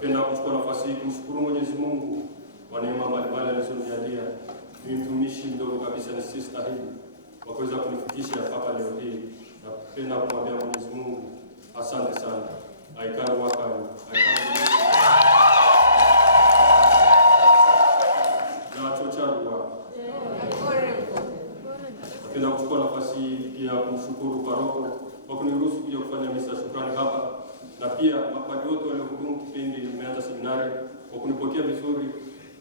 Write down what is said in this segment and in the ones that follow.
Napenda kuchukua nafasi hii kumshukuru Mwenyezi Mungu kwa neema mbalimbali alizonijalia. Mimi mtumishi mdogo kabisa nisiyestahili kwa kuweza kunifikisha hapa leo hii. Napenda kumwambia Mwenyezi Mungu asante sana. I can't work on napenda kuchukua nafasi hii pia kumshukuru paroko kwa kuniruhusu kuja kufanya misa shukrani hapa, na pia mapadri wote waliohudumu kipindi nimeanza seminari kwa kunipokea vizuri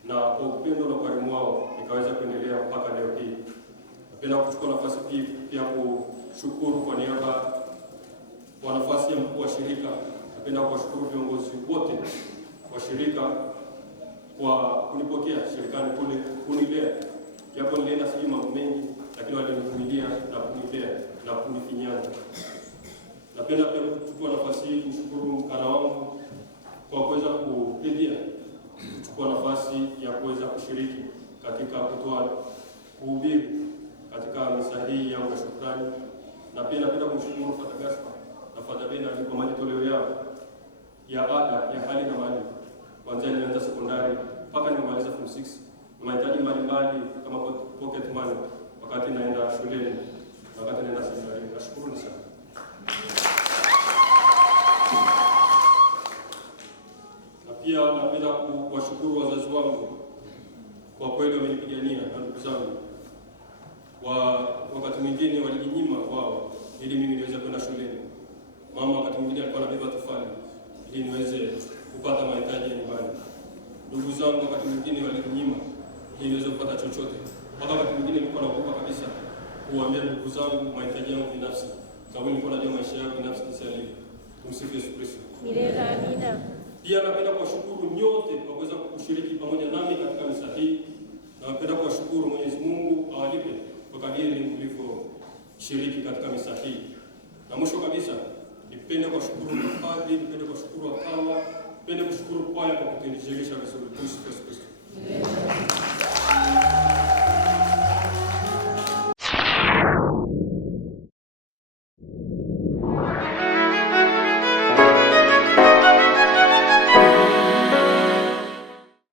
na kwa upendo na ukarimu wao nikaweza kuendelea mpaka leo hii. Napenda kuchukua nafasi hii pia kushukuru kwa niaba kwa nafasi ya mkuu wa shirika. Napenda kuwashukuru viongozi wote wa shirika kwa kunipokea shirikani kule, kunilea. Japo nilienda sijui mambo mengi, lakini walinivumilia na kunilea na kunifinyana. Napenda pia kuchukua nafasi hii kushukuru mkara wangu kwa kuweza kuchukua nafasi ya kuweza kushiriki katika kutoa kuhubiri katika misa hii yangu ya shukrani. Na pia napenda kumshukuru Father Gaspar na Father Bernard kwa majitoleo yao ya ada ya hali na mali kuanzia nimeanza sekondari mpaka nimemaliza form 6 na mahitaji mbalimbali kama pocket money wakati naenda shuleni na wakati naenda seminari. Nashukuru sana. Na pia napenda kuwashukuru wazazi wangu kwa kweli wamenipigania, na ndugu zangu wakati mwingine walijinyima wao ili mimi niweze kwenda shuleni. Mama wakati mwingine alikuwa anabeba tofali ili niweze kupata mahitaji ya nyumbani. Ndugu zangu wakati mwingine walijinyima ili niweze kupata chochote. Wakati mwingine nilikuwa naogopa kabisa kuambia ndugu zangu mahitaji yangu binafsi, sababu nilikuwa najua maisha yangu binafsi jinsi yalivyo. Tumsifu Yesu Kristo. Milele amina. Pia napenda kuwashukuru nyote kwa kuweza kushiriki pamoja nami katika misa hii. Na napenda kuwashukuru Mwenyezi Mungu awalipe kwa kadiri mlivyoshiriki katika misa hii. Na mwisho kabisa, nipende kuwashukuru mapadri, nipende kuwashukuru watawa, nipende kushukuru kwaya kwa kutuendesha vizuri. Tumsifu Yesu Kristo.